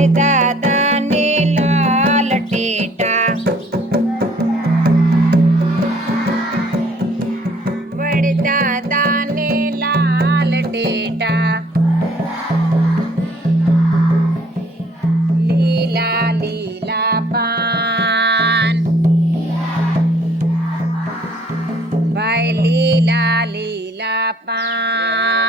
વડદાદાને લાલ ટેટા વડદાદાને લાલ ટેટા લીલા લીલા પાન ભાઈ લીલા લીલા પાન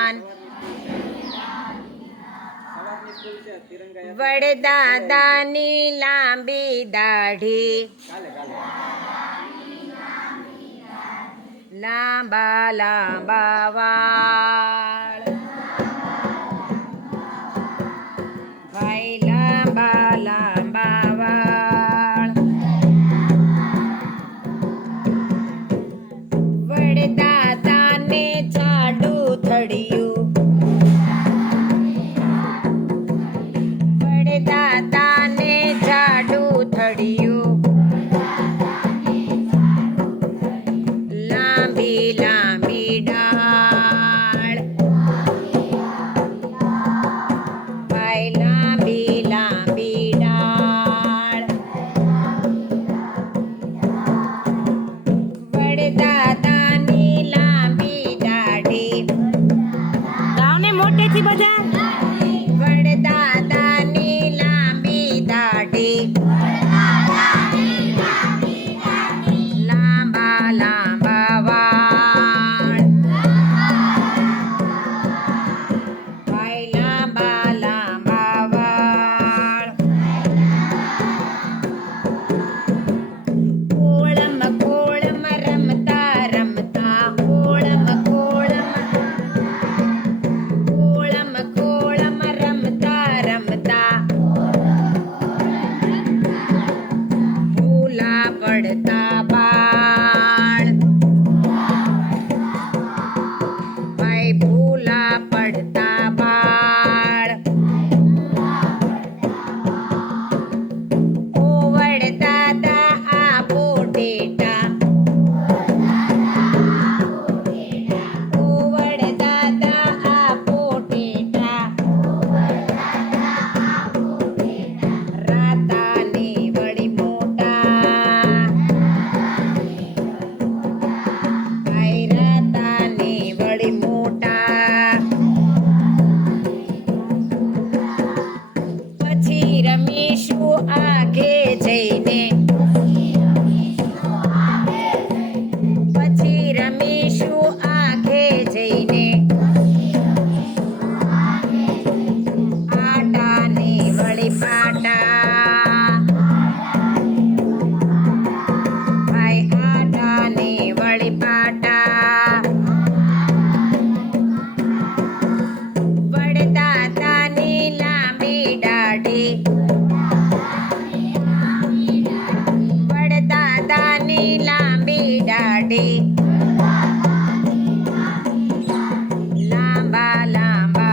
વડદાદાની લાંબી દાઢી. લાંબા લાંબા વાળ. ભાઈ લાંબા લાંબા 直播间。படுத்த Lamba, lamba,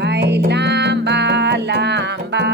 lamba, lamba, lamba,